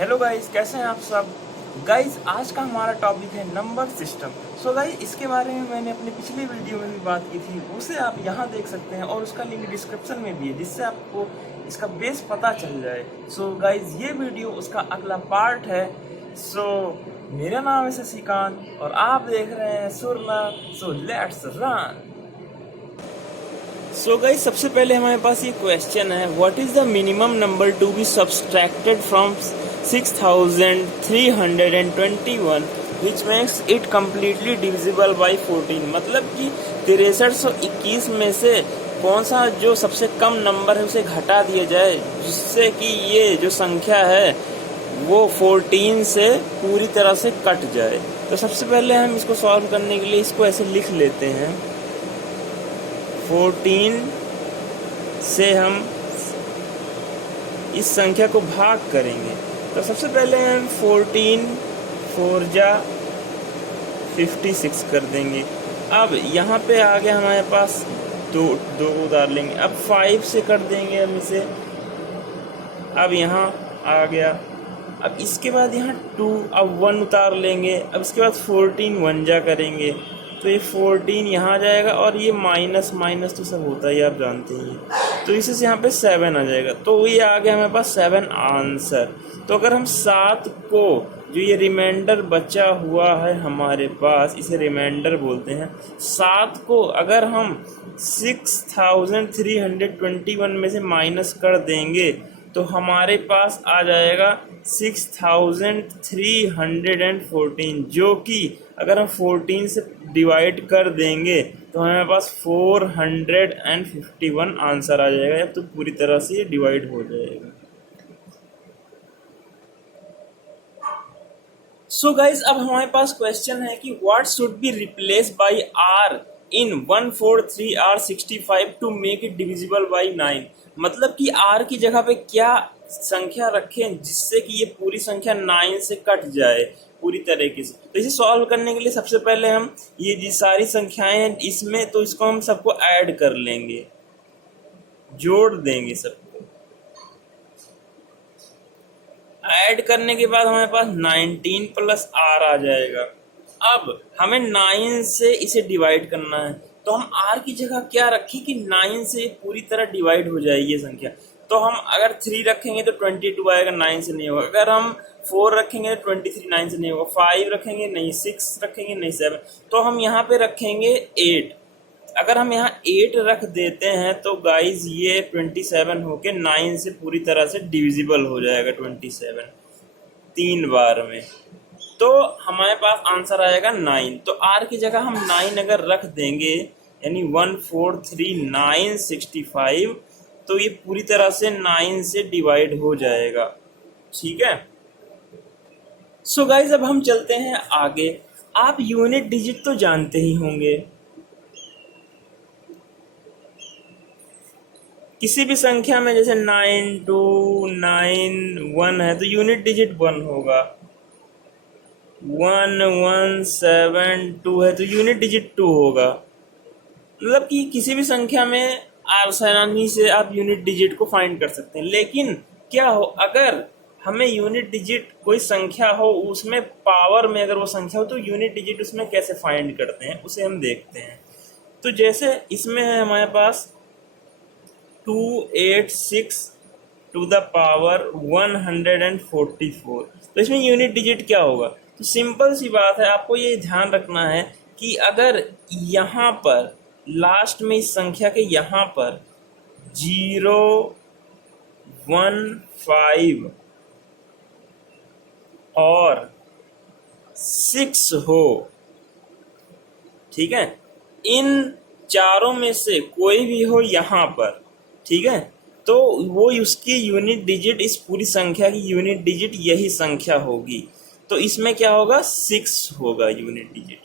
Hello guys, कैसे हैं आप सब। गाइस, आज का हमारा टॉपिक है नंबर सिस्टम। सो गाइस, इसके बारे में मैंने अपनी पिछली वीडियो में भी बात की थी, उसे आप यहाँ देख सकते हैं और उसका लिंक डिस्क्रिप्शन में भी है, जिससे आपको इसका बेस पता चल जाए। सो गाइस, ये वीडियो उसका अगला पार्ट है। सो मेरा नाम है शशिकांत और आप देख रहे हैं Surla. So let's run. So guys, सबसे पहले हमारे पास ये क्वेश्चन है, what is the minimum number to be subtracted from 6321 which makes it completely divisible by 14। मतलब कि 6321 में से कौन सा जो सबसे कम नंबर है उसे घटा दिया जाए, जिससे कि ये जो संख्या है वो 14 से पूरी तरह से कट जाए। तो सबसे पहले हम इसको सॉल्व करने के लिए इसको ऐसे लिख लेते हैं, 14 से हम इस संख्या को भाग करेंगे। तो सबसे पहले हम 14 4 जा 56 कर देंगे। अब यहाँ पे आ गया हमारे पास दो उतार लेंगे। अब 5 से कर देंगे हम इसे। अब यहाँ आ गया। अब इसके बाद यहाँ 2, अब 1 उतार लेंगे। अब इसके बाद 14 1 जा करेंगे तो ये 14 यहाँ आ जाएगा और ये माइनस माइनस तो सब होता ही आप जानते ही हैं। तो इसी से यहाँ पे 7 आ जाएगा। तो ये आ गया हमारे पास 7 आंसर। तो अगर हम 7 को, जो ये रिमाइंडर बचा हुआ है हमारे पास, इसे रिमाइंडर बोलते हैं, 7 को अगर हम 6321 में से माइनस कर देंगे तो हमारे पास आ जाएगा 6314, जो कि अगर हम 14 से डिवाइड कर देंगे तो हमारे पास 451 आंसर आ जाएगा। अब तो पूरी तरह से ये डिवाइड हो जाएगा। सो गाइज, अब हमारे पास क्वेश्चन है कि what should be replaced by R in 143R65 to make it divisible by 9। मतलब कि आर की जगह पे क्या संख्या रखें जिससे कि ये पूरी संख्या 9 से कट जाए पूरी तरीके से। तो इसे सॉल्व करने के लिए सबसे पहले हम ये जी सारी संख्याएं हैं इसमें, तो इसको हम सबको ऐड कर लेंगे, जोड़ देंगे सबको। ऐड करने के बाद हमारे पास 19 प्लस आर आ जाएगा। अब हमें 9 से इसे डिवाइड करना है, तो हम आर की जगह क्या रखें कि 9 से पूरी तरह डिवाइड हो जाए ये संख्या। तो हम अगर 3 रखेंगे तो 22 आएगा, 9 से नहीं होगा। अगर हम 4 रखेंगे तो 23, 9 से नहीं होगा। 5 रखेंगे नहीं, 6 रखेंगे नहीं, 7। तो हम यहाँ पे रखेंगे 8। अगर हम यहाँ 8 रख देते हैं तो गाइज ये 27 होके 9 से पूरी तरह से डिविजिबल हो जाएगा। 27 3 बार में, तो हमारे पास आंसर आएगा 9। तो आर की जगह हम 9 अगर रख देंगे, यानी 143,965, तो ये पूरी तरह से 9 से डिवाइड हो जाएगा। ठीक है। सो गाइज, अब हम चलते हैं आगे। आप यूनिट डिजिट तो जानते ही होंगे। किसी भी संख्या में जैसे 9291 है तो यूनिट डिजिट 1 होगा। 1172 है तो यूनिट डिजिट 2 होगा। मतलब कि किसी भी संख्या में आसानी से आप यूनिट डिजिट को फाइंड कर सकते हैं। लेकिन क्या हो, अगर हमें यूनिट डिजिट कोई संख्या हो, उसमें पावर में अगर वो संख्या हो, तो यूनिट डिजिट उसमें कैसे फाइंड करते हैं उसे हम देखते हैं। तो जैसे इसमें है हमारे पास 286 टू द पावर 144। तो इसमें यूनिट डिजिट क्या होगा? तो सिंपल सी बात है, आपको ये ध्यान रखना है कि अगर यहाँ पर लास्ट में इस संख्या के यहाँ पर 015 और 6 हो, ठीक है, इन चारों में से कोई भी हो यहाँ पर, ठीक है, तो वो उसकी यूनिट डिजिट, इस पूरी संख्या की यूनिट डिजिट यही संख्या होगी। तो इसमें क्या होगा? 6 होगा यूनिट डिजिट।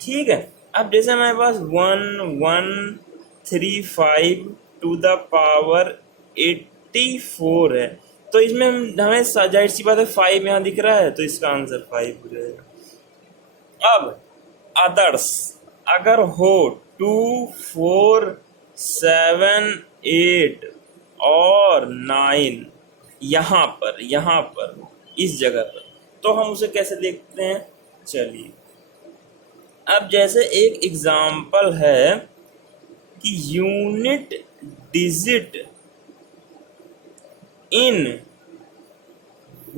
ठीक है। अब जैसे हमारे पास 1135 टू द पावर 84 है, तो इसमें हमें जाहिर सी बात है 5 यहाँ दिख रहा है, तो इसका आंसर 5 हो जाएगा। अब अदर्स अगर हो 2, 4, 7, 8 और 9 यहाँ पर इस जगह पर। तो हम उसे कैसे देखते हैं, चलिए अब जैसे एक एग्जाम्पल है कि unit digit in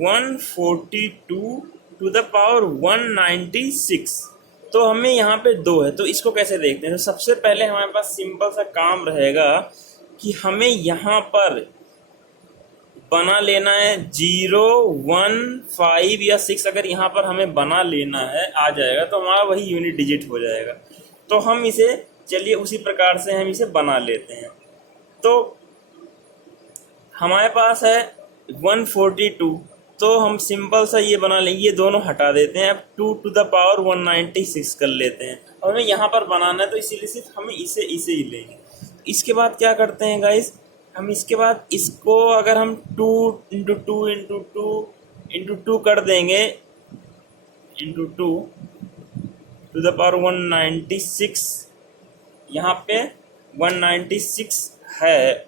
142 to the power 196, तो हमें यहाँ पे 2 है, तो इसको कैसे देखते हैं। तो सबसे पहले हमारे पास सिंपल सा काम रहेगा कि हमें यहाँ पर बना लेना है 0, 1, 5 या 6, अगर यहाँ पर हमें बना लेना है आ जाएगा तो हमारा वही यूनिट डिजिट हो जाएगा। तो हम इसे चलिए उसी प्रकार से हम इसे बना लेते हैं। तो हमारे पास है 142, तो हम सिंपल सा ये बना लेंगे, ये दोनों हटा देते हैं, अब 2 टू द पावर 196 कर लेते हैं। और हमें यहाँ पर बनाना है तो इसीलिए सिर्फ हमें इसे ही लेंगे। इसके बाद क्या करते हैं गाइस, हम इसके बाद इसको अगर हम 2 इंटू 2 इंटू 2 इंटू 2 कर देंगे, इंटू 2 टू द पावर 196, यहाँ पे 196 है,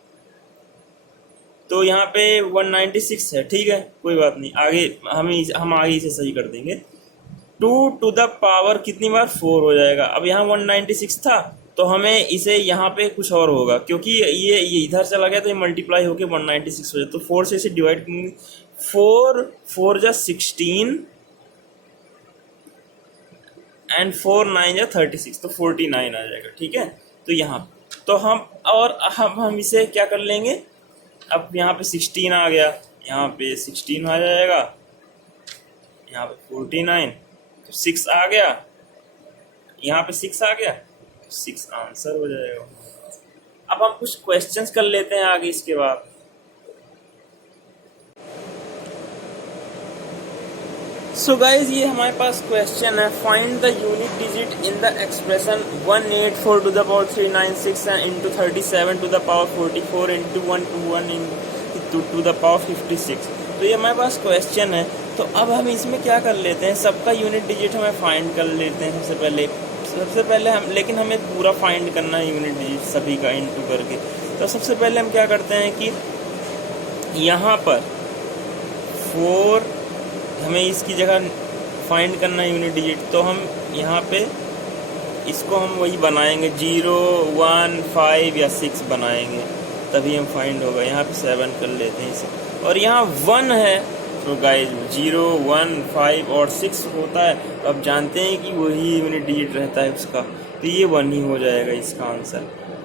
तो यहाँ पे 196 है, ठीक है कोई बात नहीं, आगे हम आगे इसे सही कर देंगे। 2 टू द पावर कितनी बार 4 हो जाएगा। अब यहाँ 196 था तो हमें इसे यहाँ पे कुछ और होगा, क्योंकि ये इधर चला गया तो ये मल्टीप्लाई होके 196 हो जाए, तो 4 से इसे डिवाइड करेंगे। 4 जा 16 एंड 4 9 जा 36, तो 49 आ जाएगा, ठीक है। तो यहाँ तो हम इसे क्या कर लेंगे, अब यहाँ पे 16 आ गया, यहाँ पे 16 आ जाएगा, यहाँ पे 49, तो 6 आ गया, यहाँ पे 6 आ गया, तो 6 आंसर हो जाएगा। अब हम कुछ क्वेश्चंस कर लेते हैं आगे इसके बाद। सो गाइज ये हमारे पास क्वेश्चन है, find the unit digit in the expression 184 to the power 396 into 37 to the power 44 into 121 to the power 56। तो ये हमारे पास क्वेश्चन है। तो अब हम इसमें क्या कर लेते हैं, सबका यूनिट डिजिट हमें फाइंड कर लेते हैं सबसे पहले हम, लेकिन हमें पूरा फाइंड करना है यूनिट डिजिट सभी का इंटू करके। तो सबसे पहले हम क्या करते हैं कि यहाँ पर 4 हमें इसकी जगह फाइंड करना है यूनिट डिजिट, तो हम यहाँ पे इसको हम वही बनाएंगे 0, 1, 5 या 6 बनाएंगे, तभी हम फाइंड होगा। यहाँ पे 7 कर लेते हैं इसे, और यहाँ 1 है, तो गाइस 0, 1, 5 और 6 होता है, तो अब जानते हैं कि वही यूनिट डिजिट रहता है उसका, तो ये 1 ही हो जाएगा इसका आंसर।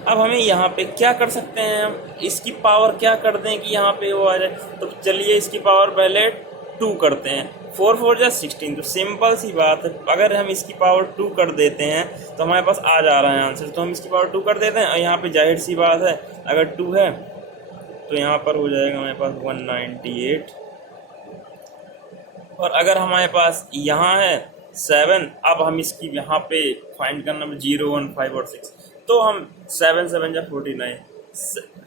अब हमें यहाँ पे क्या कर सकते हैं, हम इसकी पावर क्या कर दें कि यहाँ पे वो आ जाए। तो चलिए इसकी पावर पहले 2 करते हैं, 4 4 जा 16, तो सिंपल सी बात है, अगर हम इसकी पावर 2 कर देते हैं तो हमारे पास आ जा रहा है आंसर, तो हम इसकी पावर 2 कर देते हैं। और यहाँ पे जाहिर सी बात है अगर 2 है तो यहाँ पर हो जाएगा हमारे पास 198, और अगर हमारे पास यहाँ है 7, अब हम इसकी यहाँ पे फाइंड करना है 0, 1, 5 और 6, तो हम 7 7 जा 49,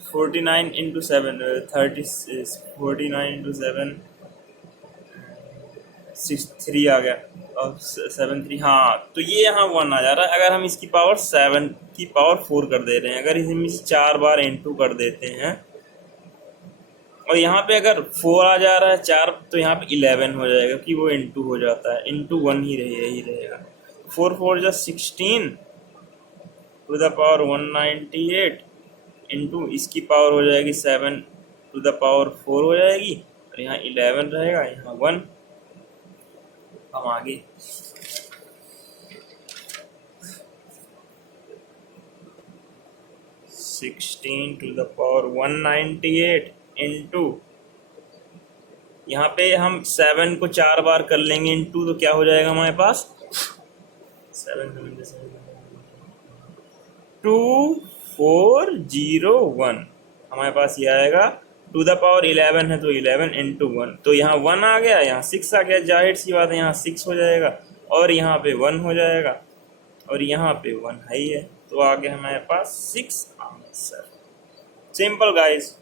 49 इंटू 7 30, 49 इंटू 7 3 आ गया, और 7 3, हाँ तो ये यहाँ 1 आ जा रहा है। अगर हम इसकी पावर 7 की पावर 4 कर दे रहे हैं, अगर इसमें 4 बार इंटू कर देते हैं, और यहाँ पे अगर 4 आ जा रहा है 4, तो यहाँ पे 11 हो जाएगा कि वो इंटू हो जाता है, इंटू 1 ही रहेगा। 4 4 जा 16 टू द पावर 198 इंटू इसकी पावर हो जाएगी 7 टू द पावर 4 हो जाएगी, और यहाँ 11 रहेगा, यहाँ 1। हम आगे sixteen to the power 198 into यहाँ पे हम 7 को 4 बार कर लेंगे इंटू, तो क्या हो जाएगा हमारे पास 7 2401, हमारे पास ये आएगा। टू द पावर 11 है तो 11 इंटू 1, तो यहाँ 1 आ गया, यहाँ 6 आ गया, जाहिर सी बात है यहाँ 6 हो जाएगा, और यहाँ पे 1 हो जाएगा, और यहाँ पे 1 है ही है, तो आ गया हमारे पास 6 आंसर। सिंपल गाइस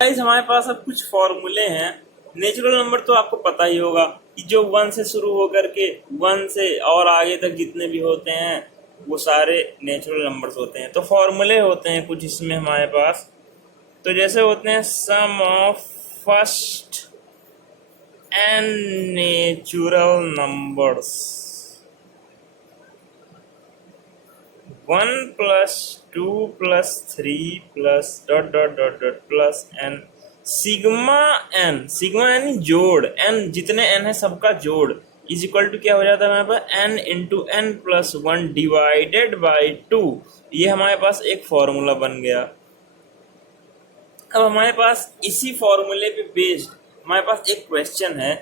हमारे पास अब कुछ फॉर्मूले हैं। नेचुरल नंबर तो आपको पता ही होगा कि जो 1 से शुरू होकर के 1 से और आगे तक जितने भी होते हैं वो सारे नेचुरल नंबर्स होते हैं। तो फॉर्मूले होते हैं कुछ इसमें हमारे पास, तो जैसे होते हैं sum of first n natural numbers 1 plus 2 plus 3 plus dot dot dot dot plus n sigma sigma यानी जोड़ n, जितने n है सबका जोड़ इज इक्वल टू क्या हो जाता है हमारे पास n into n plus 1 divided by 2। ये हमारे पास एक फॉर्मूला बन गया। अब हमारे पास इसी फॉर्मूले पे बेस्ड हमारे पास एक क्वेश्चन है,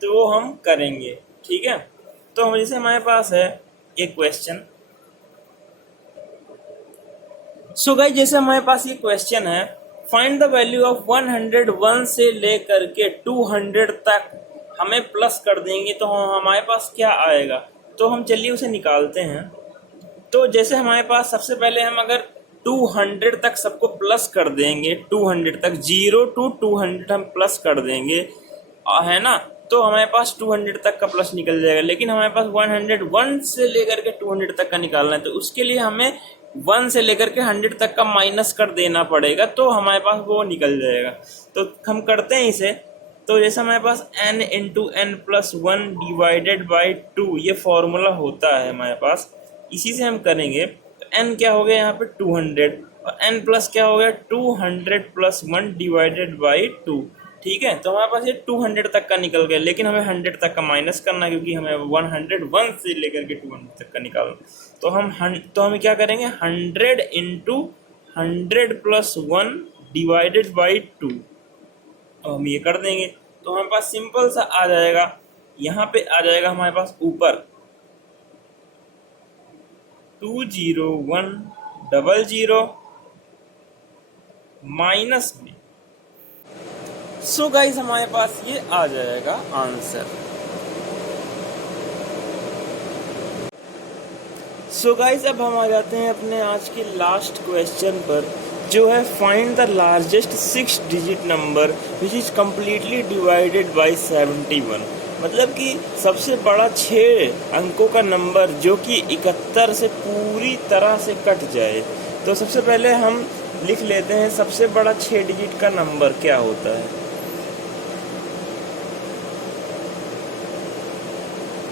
तो वो हम करेंगे। ठीक है, तो हम जैसे हमारे पास है एक क्वेश्चन। सो गाइस, जैसे हमारे पास ये क्वेश्चन है, फाइंड द वैल्यू ऑफ 101 से लेकर के 200 तक हमें प्लस कर देंगे तो हमारे पास क्या आएगा। तो हम चलिए उसे निकालते हैं। तो जैसे हमारे पास सबसे पहले हम अगर 200 तक सबको प्लस कर देंगे, 200 तक 0 to 200 हम प्लस कर देंगे, है ना, तो हमारे पास 200 तक का प्लस निकल जाएगा। लेकिन हमारे पास 101 से लेकर के 200 तक का निकालना है, तो उसके लिए हमें 1 से लेकर के 100 तक का माइनस कर देना पड़ेगा, तो हमारे पास वो निकल जाएगा। तो हम करते हैं इसे। तो जैसे हमारे पास n into n plus 1 divided by 2 ये फॉर्मूला होता है हमारे पास, इसी से हम करेंगे। तो n क्या हो गया यहाँ पे 200 और n प्लस क्या हो गया 200 प्लस 1 डिवाइडेड बाई 2। ठीक है, तो हमारे पास ये 200 तक का निकल गया, लेकिन हमें 100 तक का माइनस करना है क्योंकि हमें 101 से लेकर के 200 तक का निकालना। तो हम क्या करेंगे 100 इंटू 100 प्लस 1 डिवाइडेड बाई 2, तो हम ये कर देंगे। तो हमारे पास सिंपल सा आ जाएगा, यहाँ पे आ जाएगा हमारे पास ऊपर 20100 माइनस में। सो गाइस, हमारे पास ये आ जाएगा आंसर। सो गाइस, अब हम आ जाते हैं अपने आज के लास्ट क्वेश्चन पर, जो है find the largest 6 digit number which is completely divided by 71। मतलब कि सबसे बड़ा 6 अंकों का नंबर जो कि 71 से पूरी तरह से कट जाए। तो सबसे पहले हम लिख लेते हैं सबसे बड़ा 6 डिजिट का नंबर क्या होता है।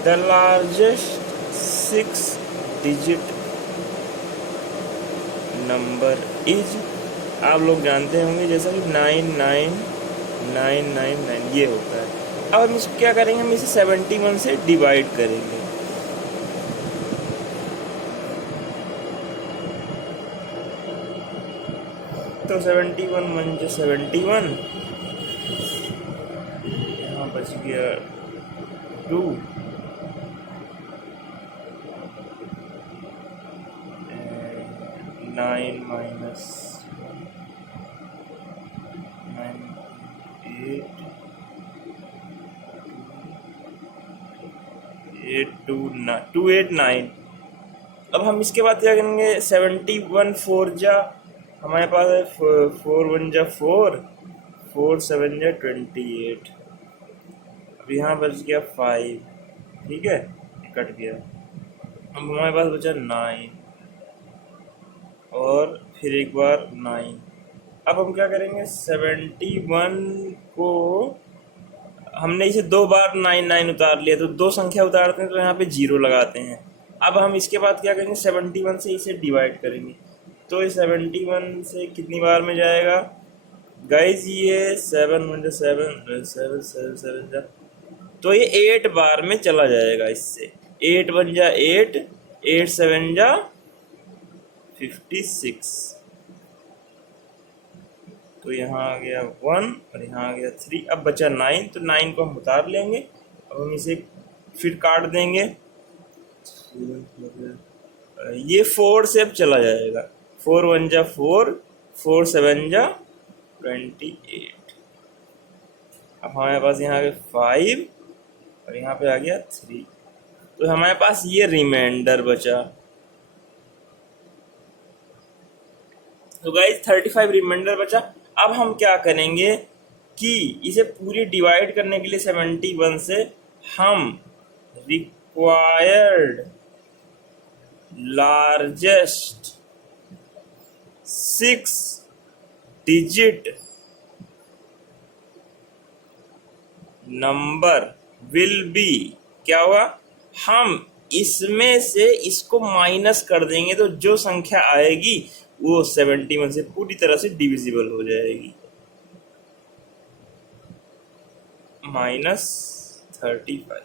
The largest 6 digit number is, आप लोग जानते होंगे जैसा कि 99999 ये होता है। अब हम इसको क्या करेंगे, हम इसे 71 से डिवाइड करेंगे। तो 71 1 जो 71, यहाँ बच गया 2, 9 माइनस 9 8 289। अब हम इसके बाद क्या करेंगे 71 4 जा, हमारे पास है 4 1 जा 4, 4 7 जा 28। अब यहाँ बच गया 5, ठीक है, कट गया। अब हमारे पास बचा 9 और फिर एक बार 9। अब हम क्या करेंगे 71 को, हमने इसे 2 बार 9 उतार लिया, तो 2 संख्या उतारते हैं तो यहाँ पे 0 लगाते हैं। अब हम इसके बाद क्या करेंगे 71 से इसे डिवाइड करेंगे। तो ये 71 से कितनी बार में जाएगा गाइज, ये 7 1 7 7 7 7 जा, तो ये 8 बार में चला जाएगा। इससे 8 1 जा 8, 8 7 जा 56। तो यहाँ आ गया 1 और यहाँ आ गया 3। अब बचा 9, तो 9 को हम उतार लेंगे। अब हम इसे फिर काट देंगे, ये 4 से अब चला जाएगा। 4 1 जा 4, 4 7 जा 28। अब हमारे पास यहाँ आ गया 5 और यहाँ पे आ गया 3। तो हमारे पास ये रिमाइंडर बचा। तो गाइस 35 रिमाइंडर बचा। अब हम क्या करेंगे कि इसे पूरी डिवाइड करने के लिए 71 से हम required largest 6 digit number will be, क्या हुआ, हम इसमें से इसको माइनस कर देंगे तो जो संख्या आएगी वो 71 से पूरी तरह से डिविजिबल हो जाएगी, -35।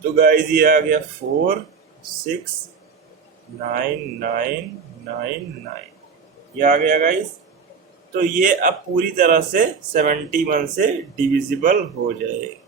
तो गाइज ये आ गया 4699999, ये आ गया गाइज। तो ये अब पूरी तरह से 71 से डिविजिबल हो जाएगा।